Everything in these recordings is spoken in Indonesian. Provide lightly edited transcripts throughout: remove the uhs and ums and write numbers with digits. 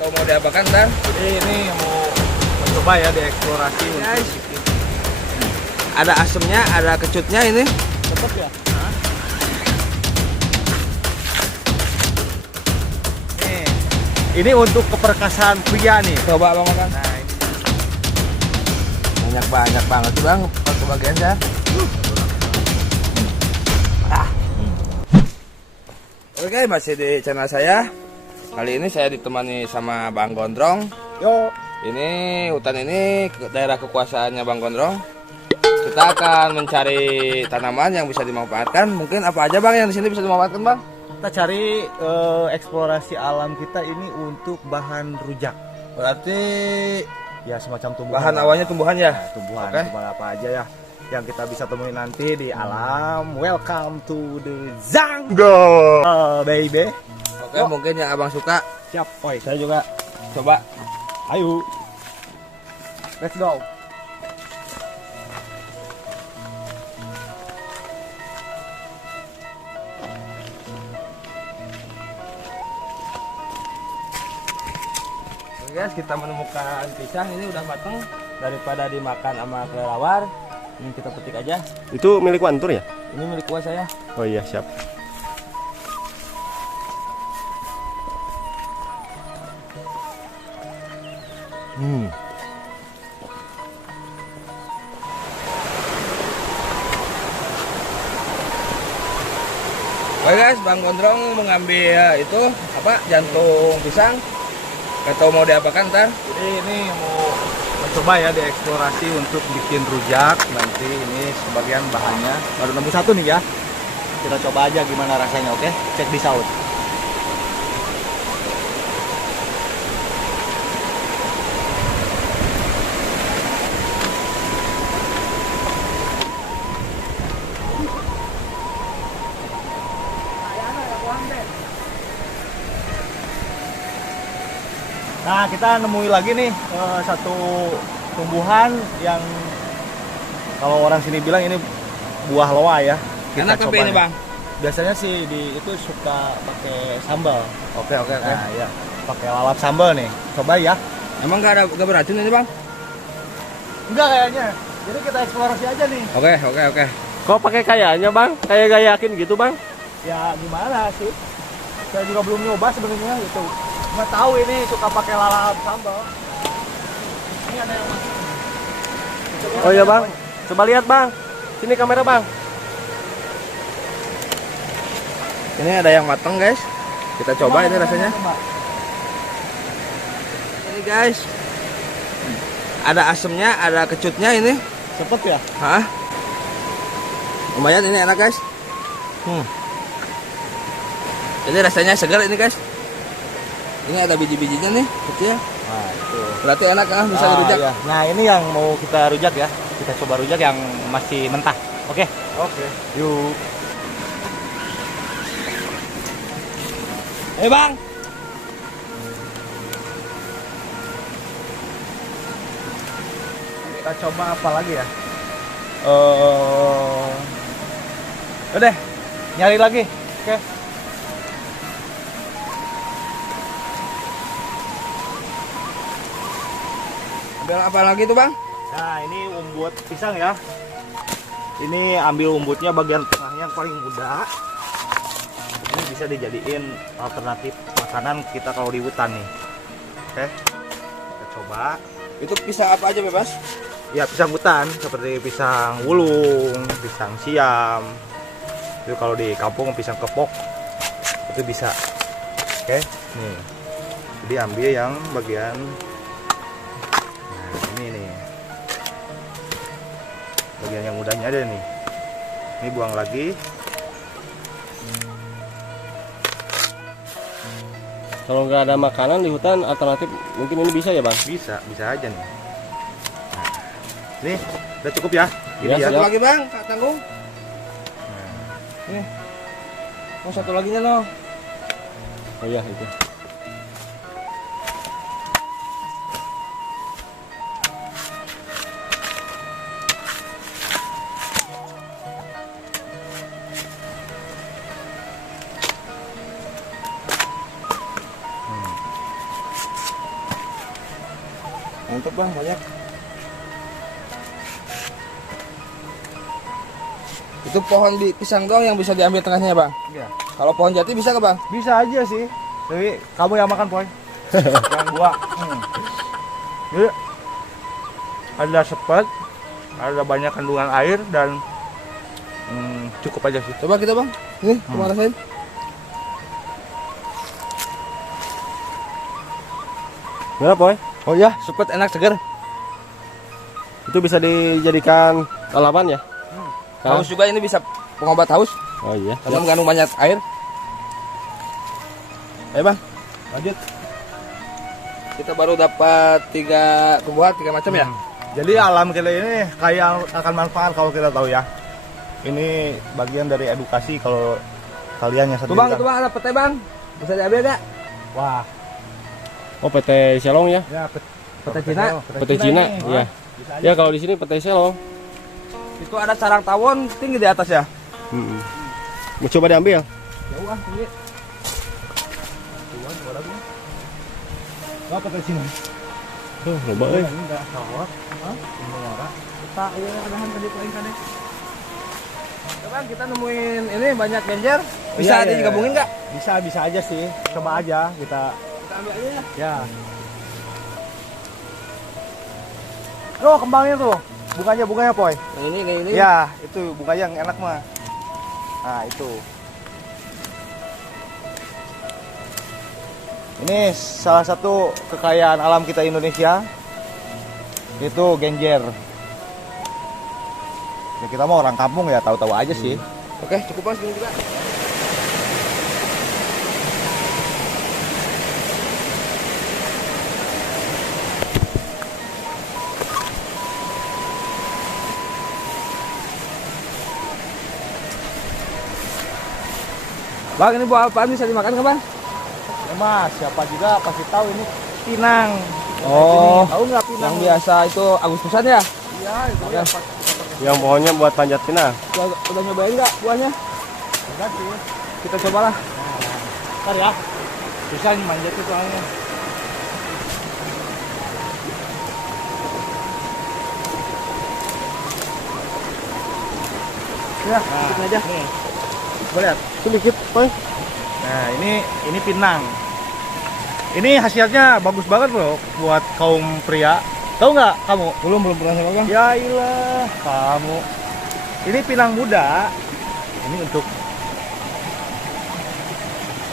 Atau mau diapakan ntar? Jadi ini mau mencoba ya dieksplorasi Guys. untuk Ada asemnya, ada kecutnya ini. tetap ya. Nih, ini untuk keperkasaan pria nih. Coba bang makan. Nah, ini Banyak banget sih bang. Kebagian ya. Oke, masih di channel saya. Kali ini saya ditemani sama Bang Gondrong. yo, Ini hutan ini daerah kekuasaannya Bang Gondrong. Kita akan mencari tanaman yang bisa dimanfaatkan. Mungkin apa aja bang yang di sini bisa dimanfaatkan bang? kita cari eksplorasi alam kita ini untuk bahan rujak. Berarti Ya semacam tumbuhan. bahan awalnya tumbuhan ya? Nah, tumbuhan, Oke. tumbuhan apa aja ya yang kita bisa temuin nanti di alam. Welcome to the jungle, baby. Oke, Yuk. mungkin yang abang suka. Siap, oi, saya juga. Coba. Ayo, let's go. Oke guys, kita menemukan pisang ini udah matang. Daripada dimakan sama kelelawar, ini kita petik aja. Itu milik Wantur ya? Ini milik gua saya. Oh iya, siap. Oke guys, Bang Gondrong mengambil itu apa jantung pisang. Atau mau diapakan ntar? Jadi ini mau mencoba ya dieksplorasi untuk bikin rujak. Nanti ini sebagian bahannya baru nemu satu nih ya. Kita coba aja gimana rasanya, oke? Cek di saut. Nah, kita nemui lagi nih satu tumbuhan yang kalau orang sini bilang ini buah loa ya. Enak tapi ini nih. bang. Biasanya sih di itu suka pakai sambal. Oke. Nah, ya, pakai lalap sambal nih. Coba ya. Emang gak beracun ini bang? Enggak kayaknya. Jadi kita eksplorasi aja nih. Oke. Kok pakai kayaknya bang? Kayak gak yakin gitu bang? Ya gimana sih? Saya juga belum nyoba sebenarnya gitu. Cuma tahu ini suka pakai lalap sambal. Ini ada yang masuk. Coba Oh iya lihat, bang, Boy. coba lihat bang. Sini kamera bang. Ini ada yang matang guys. Kita coba ini rasanya. Coba. Ini guys. Ada asemnya, ada kecutnya ini. Cepet ya? Hah? Lumayan ini enak guys. Jadi rasanya segar ini guys. Ini ada biji-bijinya nih kecil. Nah, itu. Berarti enak kan bisa dirujak. Iya. Nah, ini yang mau kita rujak ya. Kita coba rujak yang masih mentah. Oke. Oke. Yuk. Bang. Kita coba apa lagi ya? Udah, nyari lagi. Oke. Ambil apa lagi tuh bang? Nah, ini umbut pisang ya. Ini ambil umbutnya bagian tengahnya yang paling muda. Ini bisa dijadiin alternatif makanan kita kalau di hutan nih. Oke. Kita coba. Itu pisang apa aja bebas? Ya, pisang hutan seperti pisang wulung, pisang siam. Itu kalau di kampung pisang kepok itu bisa. Oke, nih. Jadi ambil yang bagian ini nih. Bagian yang mudanya ada nih. Ini buang lagi. Kalau nggak ada makanan di hutan, alternatif mungkin ini bisa ya bang? Bisa aja nih. Nah, nih, udah cukup ya. Ini Ya, ya. Satu siap. lagi bang, Kak Tanggung. Nah, Nih. Mau satu lagi nya loh. Oh iya itu. Mantap bang, banyak. Itu pohon pisang doang yang bisa diambil tengahnya bang. Iya. Kalau pohon jati bisa nggak bang? Bisa aja sih. Tapi kamu yang makan, Poy. Yang gua. Jadi, ada sepet, ada banyak kandungan air dan cukup aja sih. Coba kita bang, ini coba rasain. Gimana, Poy? Oh ya, sepet enak seger. Itu bisa dijadikan lalapan ya? Haus juga ini bisa pengobat haus. Oh iya. Karena mengandung banyak air. Ayo bang, Lanjut. kita baru dapat 3 tumbuhan, 3 macam ya. Jadi alam kita ini kayak akan manfaat kalau kita tahu ya. Ini bagian dari edukasi kalau kalian yang Tuh sendiri. bang, itu bang ada pete bang, bisa diambil gak? Wah, Oh, PT Selong ya? ya Pete Cina. PT Cina, iya. Ya kalau di sini PT Selong. Itu ada sarang tawon tinggi di atas ya. Mau coba diambil? Jauh ah tinggi. Wah, pakai sini. Oh, coba euy. Ini enggak sawah. Hah? Ini ora. Kita iya adahan tadi paling kadek. Bang, kita nemuin ini banyak genjer. Bisa Iya, iya, digabungin nggak? Bisa aja sih. Coba aja kita. Kita ambil aja ya. Ya. Tuh kembangnya tuh. Bunganya Poy. Yang ini. Ya, itu bunga yang enak mah. Nah, itu. Ini salah satu kekayaan alam kita Indonesia. Itu genjer. Ya kita mau orang kampung ya tahu-tahu aja sih. Oke, cukup bang segini juga. Bang, ini buah apaan bisa dimakan nggak bang? Ya mas, siapa juga pasti tahu ini pinang. Oh, Tahu nggak pinang? yang biasa itu Agustusan ya? Iya, itu ya. Yang pohonnya buat panjat pinang. Udah nyobain nggak buahnya? Enggak sih. Kita cobalah. Ntar ya. Susah nih manjat itu soalnya. Ya, Nah, ikutin aja. nih. Coba lihat. Sedikit, Poy. Nah, ini pinang. Ini hasilnya bagus banget loh buat kaum pria. Tahu nggak kamu? Belum pernah coba bang. Ya ilah, kamu. Ini pinang muda. Ini untuk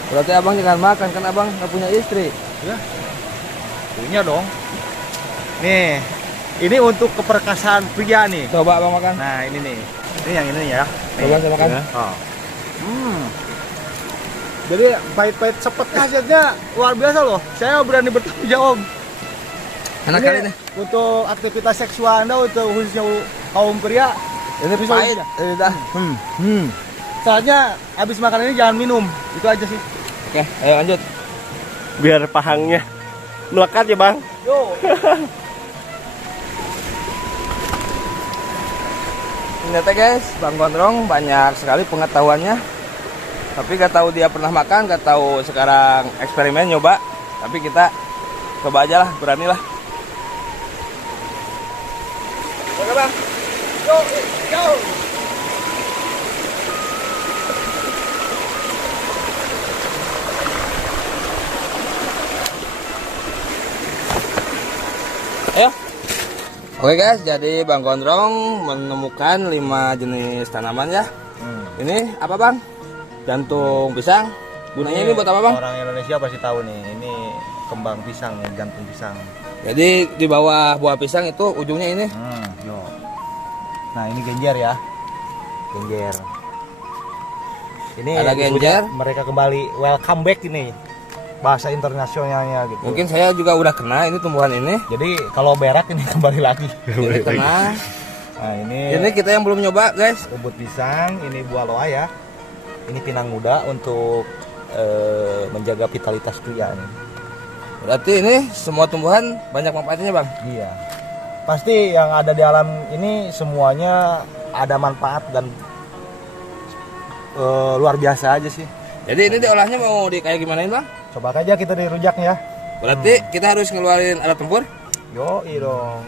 Berarti abang jangan makan kan abang nggak punya istri. punya dong. Nih, ini untuk keperkasaan pria nih. Coba abang makan. Nah, ini nih. Ini yang ini ya. Coba saya makan. Oh. Jadi pahit-pahit sepet hasilnya luar biasa loh. Saya berani bertanggung jawab. Enak Ini kali nih. untuk aktivitas seksual Anda untuk khususnya kaum pria. Ini bisa pahit. aja. Dah. Saatnya habis makan ini jangan minum. Itu aja sih. Oke, ayo lanjut. Biar pahangnya melekat ya, Bang. Yo. Ternyata guys, Bang Gondrong banyak sekali pengetahuannya. Tapi gak tahu dia pernah makan, gak tahu sekarang eksperimen nyoba. Tapi kita coba aja lah, beranilah. Oke bang, go. Ayo. Oke guys, jadi Bang Gondrong menemukan 5 jenis tanaman ya. Ini apa bang? Jantung pisang. Gunanya ini buat apa bang? Orang Indonesia pasti tahu nih. Ini kembang pisang nih, jantung pisang. Jadi di bawah buah pisang itu ujungnya ini. Yo. Nah, ini genjer ya. Genjer. Ini Ada disebutnya genjer. Mereka kembali welcome back ini. Bahasa internasionalnya gitu. Mungkin saya juga udah kena ini tumbuhan ini. Jadi kalau berak ini kembali lagi. Ini kena. Nah, ini Ini kita yang belum nyoba guys. rumput pisang, ini buah loa ya. Ini pinang muda untuk menjaga vitalitas pria nih. Berarti ini semua tumbuhan banyak manfaatnya bang. Iya. Pasti yang ada di alam ini semuanya ada manfaat dan luar biasa aja sih. Jadi ini diolahnya mau di kayak gimana bang? Coba aja kita dirujak ya. Berarti kita harus ngeluarin alat tempur. Yoi dong.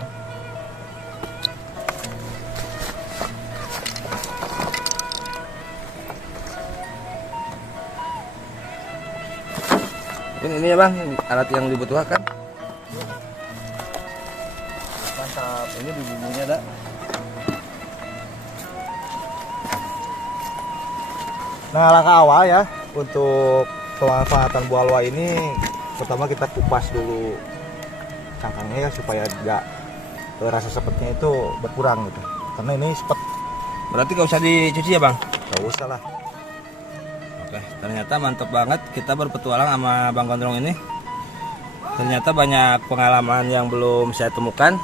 Mungkin ini ya bang, alat yang dibutuhkan. Mantap. Ini di bumbunya dah. Nah, langkah awal ya untuk pemanfaatan buah loa ini, pertama kita kupas dulu cangkangnya ya supaya enggak rasa sepetnya itu berkurang gitu. Karena ini sepet. Berarti gak usah dicuci ya bang? Gak usah lah. Oke, ternyata mantap banget kita berpetualang sama Bang Gondrong ini. Ternyata banyak pengalaman yang belum saya temukan.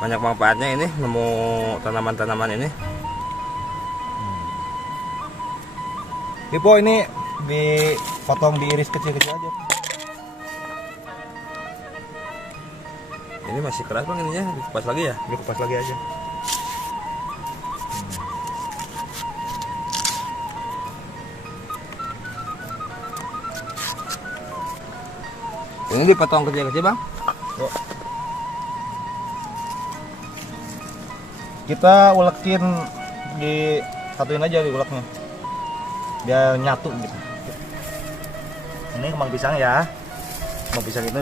Banyak manfaatnya ini, nemu tanaman-tanaman ini. Pipo ini dipotong, diiris kecil-kecil aja. Ini masih keras bang ininya, dikupas lagi ya? Dikupas lagi aja. Ini dipotong kecil-kecil bang? Yuk. Kita ulekin, satuin aja di uleknya biar nyatu gitu. Ini kembang pisang ya. Kembang pisang itu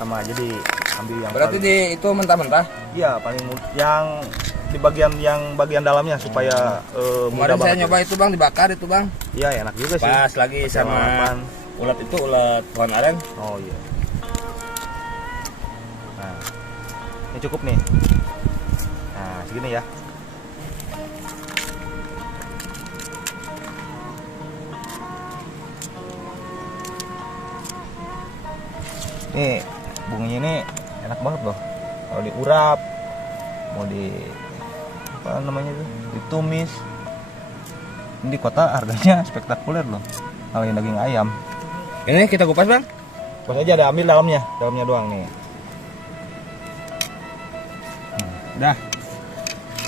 sama aja diambil yang Berarti paling, itu mentah-mentah? iya paling yang di bagian dalamnya supaya mudah Kemarin saya banget. nyoba itu bang, dibakar itu bang. Iya enak juga sih. Pas lagi sama ulat itu, ulat pohon aren. Oh iya. Nah, ini cukup nih. Nah segini ya. Nih bunganya ini enak banget loh. Kalau diurap, mau apa namanya itu, ditumis. Ini di kota harganya spektakuler loh. Kalian daging ayam. Ini kita kupas bang? Pas aja ada ambil dalamnya doang nih. Dah.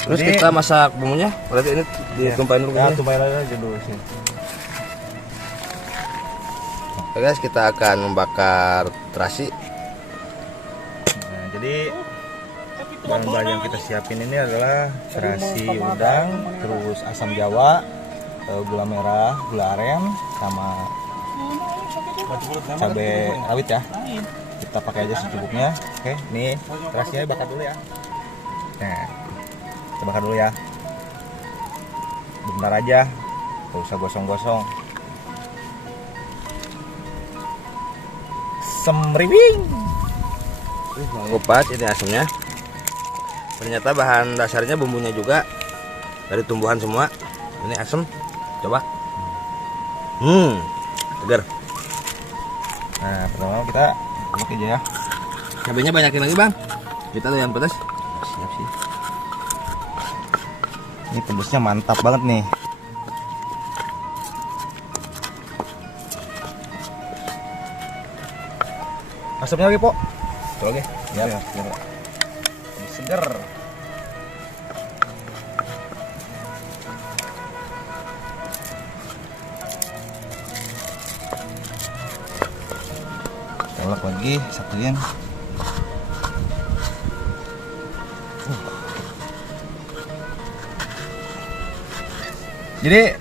Terus Jadi- kita masak bumbunya. Berarti ini ditumpahin dulu. Ya, bumbunya. tumpahin aja dulu sih. Oke guys, kita akan membakar terasi. Nah, jadi bahan-bahan yang kita siapin ini adalah terasi udang, terus asam jawa, gula merah, gula aren, sama cabai rawit ya. Kita pakai aja secukupnya. Oke, nih terasinya bakar dulu ya. Nah, kita bakar dulu ya. Bentar aja, gak usah gosong-gosong. Semriwing. Kupas ini asamnya. Ternyata bahan dasarnya bumbunya juga dari tumbuhan semua. Ini asam. Coba. Segar. Nah, pertama kita aduk aja ya. Cabenya banyakin lagi bang. Kita tuh yang pedas. Siap sih. Ini pedasnya mantap banget nih. Asapnya lagi, Po. Tuh oke. Ya, biar lebih seger. Tolak lagi, satuin. Jadi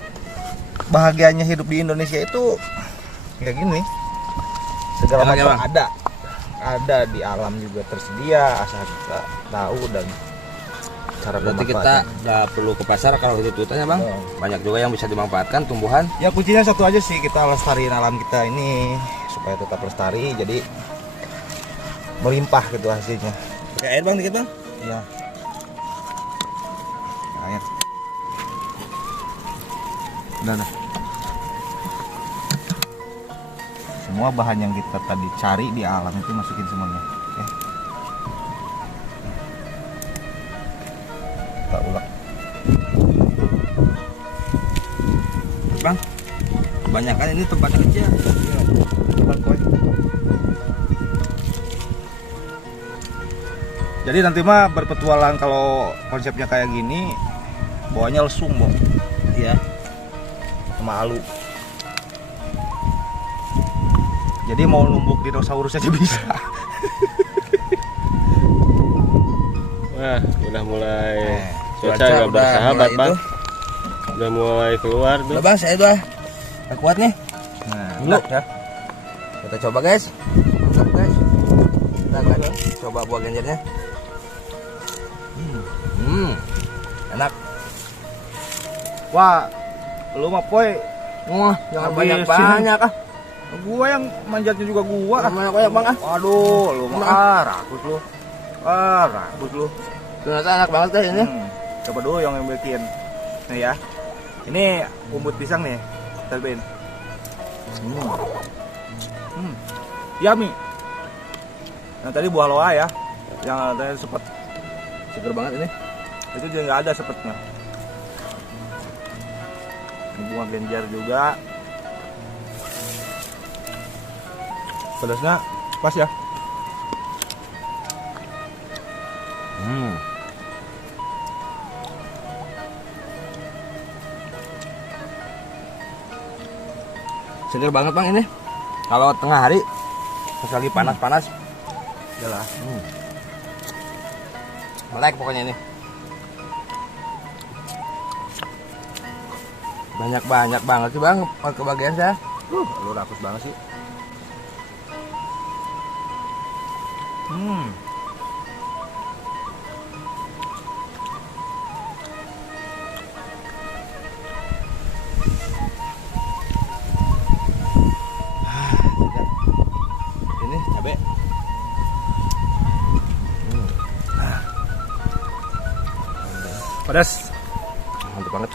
bahagianya hidup di Indonesia itu kayak gini. Segala Enak ya, macam Bang? ada di alam juga tersedia, asal kita tahu dan cara Berarti kita pemanfaatan. nggak perlu ke pasar kalau itu hutannya bang. Oh. Banyak juga yang bisa dimanfaatkan tumbuhan. Ya kuncinya satu aja sih, kita lestariin alam kita ini supaya tetap lestari, jadi melimpah gitu hasilnya. Pakai air bang dikit bang. Iya. Air. Udah. Semua bahan yang kita tadi cari di alam itu masukin semuanya. Oke. Kita ulek. Bang, kebanyakan ini tempatnya kecil. Jadi nanti mah berpetualang kalau konsepnya kayak gini, bawahnya lesung, Bo. Iya. Sama alu. Jadi mau numbuk dinosaurus aja bisa. Wah, udah mulai cuaca cuaca nggak udah bersahabat mulai bang. itu. Udah mulai keluar tuh. Udah bang, saya udah nggak kuat nih. Nah, Dulu ya. Kita coba guys. Mantap guys. Kita akan coba buah genjernya. Enak. wah, lu mah poy, Wah, jangan Habis banyak-banyak ah. gua yang manjatnya juga gua. Jangan banyak-banyak bang ah. Waduh, lu mah rakus lu. Rakus lu. Ternyata enak banget deh ini. Coba dulu yang bikin. Nih ya. Ini umbut pisang nih. Kita cobain. Yummy. Nah tadi buah loa ya. Yang tadi sepet. Seger banget ini. Itu juga nggak ada sepetnya. Ini bunga genjer juga. Pedasnya pas ya. Seger banget bang ini. Kalau tengah hari, pas lagi panas-panas, Udah lah. melek pokoknya ini. Banyak banget sih bang kebagian saya. Lu rakus banget sih. Ini cabai. Pedas. Mantap banget.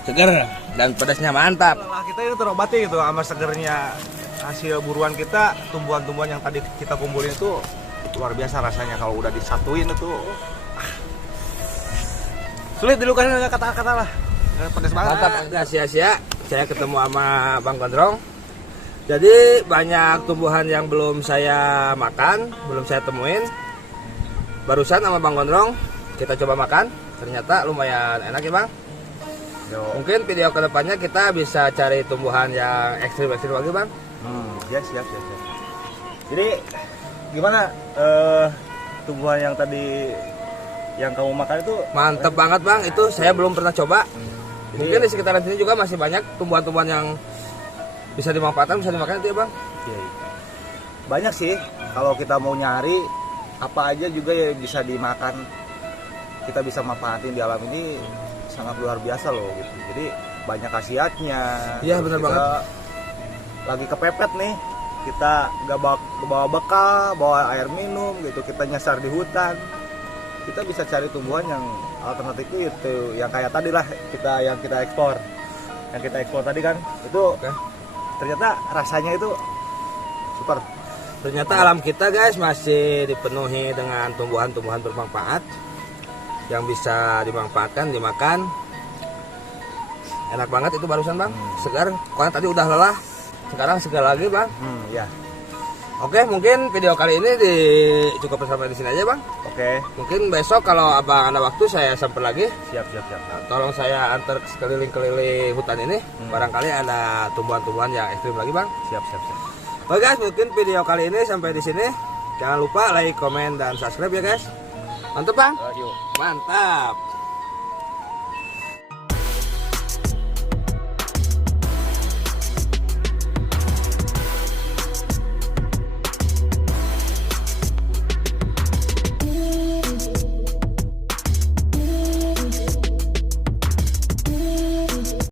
Seger dan pedasnya mantap. Lelah kita itu terobati gitu sama segernya hasil buruan kita. Tumbuhan-tumbuhan yang tadi kita kumpulin itu luar biasa rasanya kalau udah disatuin itu. Sulit dilukain dengan kata-kata lah. Pedas banget. Mantap, nggak sia-sia saya ketemu sama Bang Gondrong. Jadi banyak tumbuhan yang belum saya makan, belum saya temuin. Barusan sama Bang Gondrong kita coba makan, ternyata lumayan enak ya Bang. Mungkin video kedepannya kita bisa cari tumbuhan yang ekstrim-ekstrim lagi Bang. Ya, siap. Jadi gimana tumbuhan yang tadi yang kamu makan itu? Mantep banget Bang, itu saya belum pernah coba. Mungkin di sekitaran sini juga masih banyak tumbuhan-tumbuhan yang bisa dimanfaatkan, bisa dimakan itu ya Bang. Iya. Banyak sih kalau kita mau nyari apa aja juga ya bisa dimakan. Kita bisa manfaatin di alam ini sangat luar biasa loh gitu. Jadi banyak khasiatnya. Iya, Terus benar kita banget. Lagi kepepet nih, kita nggak bawa bekal, bawa air minum gitu, kita nyasar di hutan. Kita bisa cari tumbuhan yang alternatif itu, yang kayak tadi lah yang kita ekspor. Yang kita ekspor tadi kan itu ternyata rasanya itu super. Ternyata alam kita guys masih dipenuhi dengan tumbuhan-tumbuhan bermanfaat yang bisa dimanfaatkan, dimakan. Enak banget itu barusan Bang, segar. Karena tadi udah lelah, sekarang segar lagi Bang. Ya. Oke, mungkin video kali ini cukup sampai di sini aja Bang. Oke. Mungkin besok kalau Abang ada waktu saya sampai lagi. Siap. Tolong saya antar keliling-keliling hutan ini. Barangkali ada tumbuhan-tumbuhan yang ekstrim lagi Bang. Siap. Oke guys, mungkin video kali ini sampai di sini. Jangan lupa like, komen, dan subscribe ya guys. Mantap Bang? Yuk. Mantap.